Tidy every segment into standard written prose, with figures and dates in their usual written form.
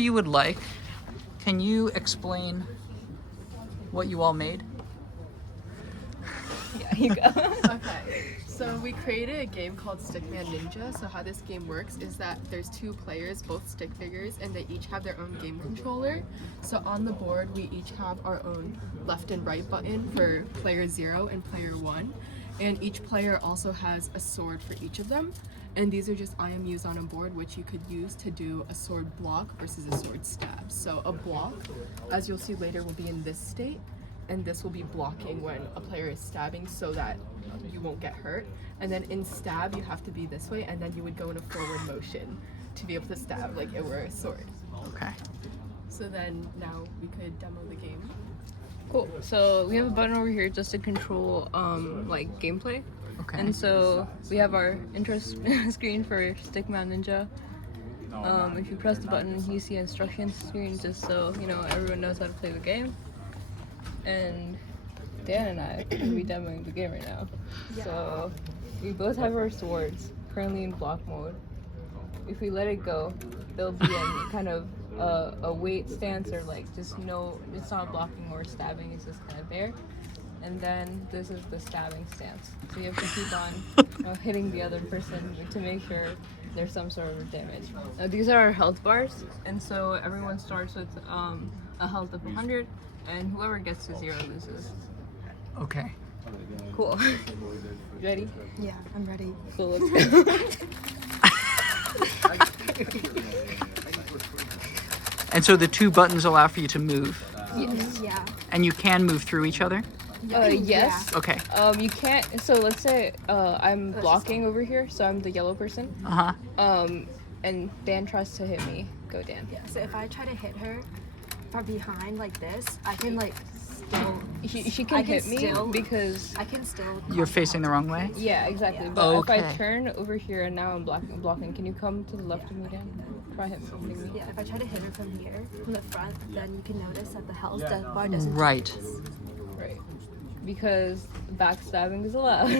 you would like, can you explain what you all made? Yeah, you go. Okay, so we created a game called Stickman Ninja. So how this game works is that there's two players, both stick figures, and they each have their own game controller. So on the board, we each have our own left and right button for player 0 and player 1. And each player also has a sword for each of them. And these are just IMUs on a board, which you could use to do a sword block versus a sword stab. So a block, as you'll see later, will be in this state. And this will be blocking when a player is stabbing so that you won't get hurt. And then in stab, you have to be this way, and then you would go in a forward motion to be able to stab like it were a sword. Okay. So then now we could demo the game. Cool. So we have a button over here just to control like gameplay. Okay. And so we have our intro screen for Stickman Ninja. If you press the button, you see an instructions screen just so you know everyone knows how to play the game. And Dan and I will be demoing the game right now. Yeah. So we both have our swords currently in block mode. If we let it go, they'll be in kind of a wait stance or like just no, it's not blocking or stabbing, it's just kind of there. And then this is the stabbing stance. So you have to keep on hitting the other person to make sure there's some sort of damage. Now these are our health bars, and so everyone starts with a health of 100, and whoever gets to 0 loses. Okay. Cool. Ready? Yeah, I'm ready. So let's go. And so the two buttons allow for you to move, Yes. Yeah. and you can move through each other? Yes. Okay. You can't. So let's say I'm blocking over here, so I'm the yellow person. Uh-huh. And Dan tries to hit me. Go, Dan. Yeah. So if I try to hit her from behind like this, I can like still. She can hit me because I can still. You're facing the wrong way? yeah, exactly. Yeah. But if I Okay. turn over here and now I'm blocking, can you come to the left of me, Dan? Try hitting me. Yeah. If I try to hit her from here, from the front, then you can notice that the health bar doesn't. Right. Right. Because backstabbing is allowed.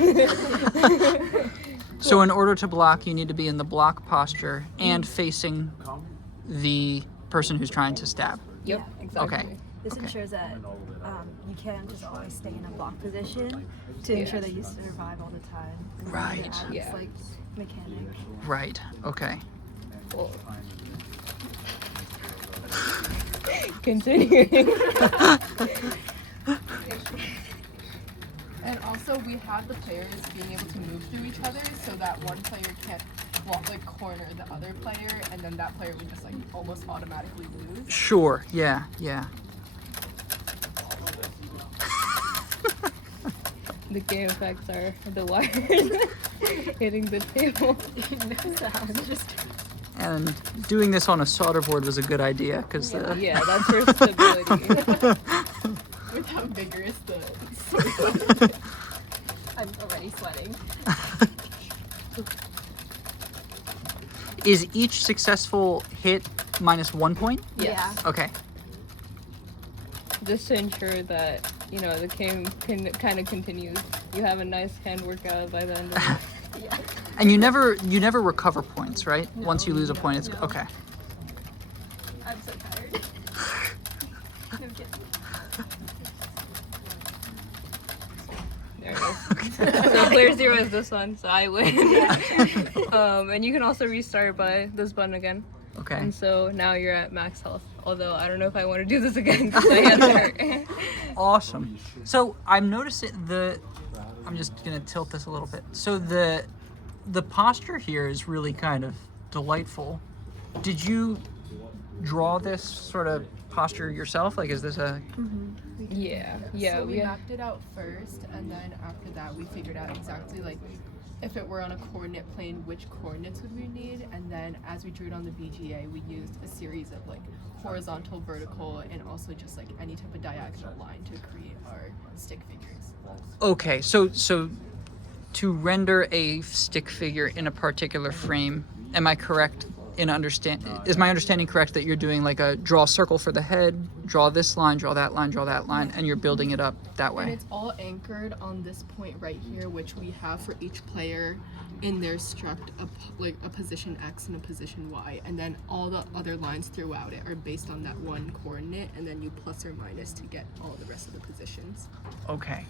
So in order to block, you need to be in the block posture and facing the person who's trying to stab. Yep. Yeah. Exactly. Okay. This Okay. ensures that you can't just always stay in a block position to ensure Yes. that you survive all the time. And then Right. it adds, Yeah. Like mechanic. Right. Okay. Cool. Continuing. And also we have the players being able to move through each other so that one player can't like corner the other player, and then that player would just like almost automatically lose. Sure. Yeah. Yeah. The game effects are the wires hitting the table. No sound, just. And doing this on a solder board was a good idea because Yeah, that's for stability. With how vigorous the I'm already sweating. Is each successful hit minus 1 point? Yes. Okay. Just to ensure that, you know, the game can kind of continues. You have a nice hand workout by the end of it. Yeah. And you never recover points, right? Once you lose a point, it's okay. I'm so tired. No kidding. There it is. So player 0 is this one, so I win. And you can also restart by this button again. Okay. And so now you're at max health. Although I don't know if I want to do this again because my hands hurt. Awesome. So I'm noticing I'm just gonna tilt this a little bit. So the posture here is really kind of delightful. Did you draw this sort of posture yourself? Like, is this a? Yeah. So we mapped it out first, and then after that we figured out exactly like if it were on a coordinate plane, which coordinates would we need, and then as we drew it on the VGA, we used a series of like horizontal, vertical, and also just like any type of diagonal line to create our stick figures. Okay. So to render a stick figure in a particular frame, am I correct is my understanding correct that you're doing like a draw a circle for the head, draw this line, draw that line, and you're building it up that And way? it's all anchored on this point right here, which we have for each player in their struct, like a position X and a position Y, and then all the other lines throughout it are based on that one coordinate, and then you plus or minus to get all the rest of the positions. Okay.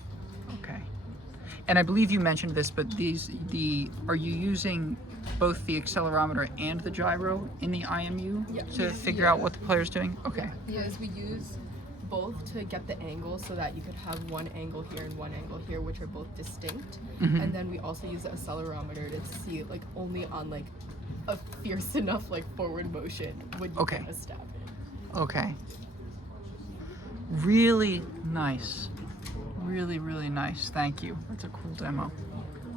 And I believe you mentioned this, but are you using both the accelerometer and the gyro in the IMU to figure out what the player's doing? Okay. Yes, we use both to get the angle so that you could have one angle here and one angle here, which are both distinct. And then we also use the accelerometer to see like only on like a fierce enough like forward motion would you get a stab in. Okay. Really nice. Really, really nice. Thank you. That's a cool demo.